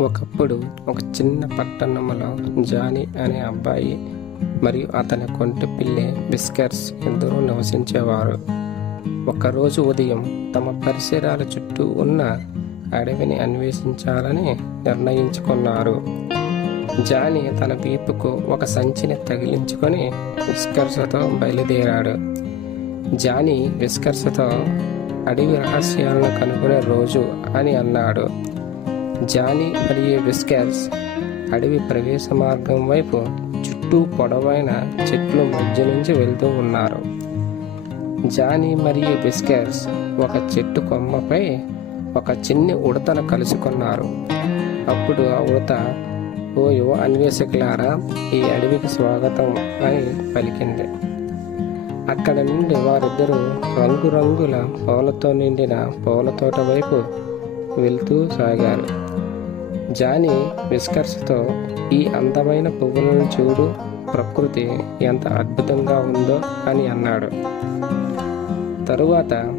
ఒకప్పుడు ఒక చిన్న పట్టణంలో జానీ అనే అబ్బాయి మరియు అతని కొంటె పిల్లి బిస్కెట్స్ ఇద్దరూ నివసించేవారు. ఒకరోజు ఉదయం తమ పరిసరాల చుట్టూ ఉన్న అడవిని అన్వేషించాలని నిర్ణయించుకున్నారు. జానీ తన వీపుకు ఒక సంచిని తగిలించుకొని విస్కర్స్తో బయలుదేరాడు. జానీ విస్కర్స్తో అడవి రహస్యాలను కనుగొనే రోజు అని అన్నాడు. జానీ మరియు విస్కర్స్ అడవి ప్రవేశ మార్గం వైపు చుట్టూ పొడవైన చెట్ల మధ్య నుంచి వెళ్తూ ఉన్నారు. జానీ మరియు విస్కర్స్ ఒక చెట్టు కొమ్మపై ఒక చిన్ని ఉడతను కలుసుకున్నారు. అప్పుడు ఆ ఉడత, "ఓ యువ అన్వేషకులారా, ఈ అడవికి స్వాగతం" అని పలికింది. అక్కడ నుండి వారిద్దరూ రంగురంగుల పూలతో నిండిన పూల తోట వైపు వెళ్తూ సాగారు. జానీ విస్కర్స్తో, "ఈ అందమైన పువ్వులను చూడు, ప్రకృతి ఎంత అద్భుతంగా ఉందో" అని అన్నాడు. తరువాత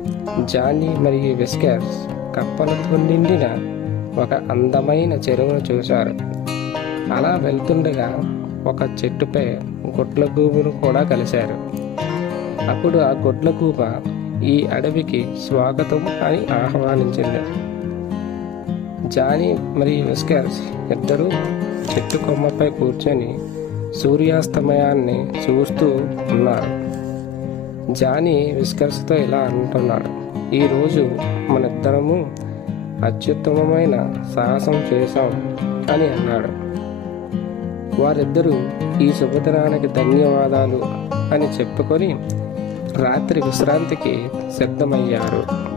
జానీ మరియు విస్కర్స్ కప్పలతో నిండిన ఒక అందమైన చెరువును చూశారు. అలా వెళ్తుండగా ఒక చెట్టుపై గుడ్లగూబను కూడా కలిశారు. అప్పుడు ఆ గుడ్లగూబ ఈ అడవికి స్వాగతం అని ఆహ్వానించింది. జానీ మరియు విస్కర్స్ ఇద్దరూ చెట్టు కొమ్మపై కూర్చొని సూర్యాస్తమయాన్ని చూస్తూ ఉన్నారు. జానీ విస్కర్స్తో ఇలా అంటున్నాడు, "ఈరోజు మనిద్దరము అత్యుత్తమమైన సాహసం చేశాం" అని అన్నాడు. వారిద్దరూ ఈ శుభదినానికి ధన్యవాదాలు అని చెప్పుకొని రాత్రి విశ్రాంతికి సిద్ధమయ్యారు.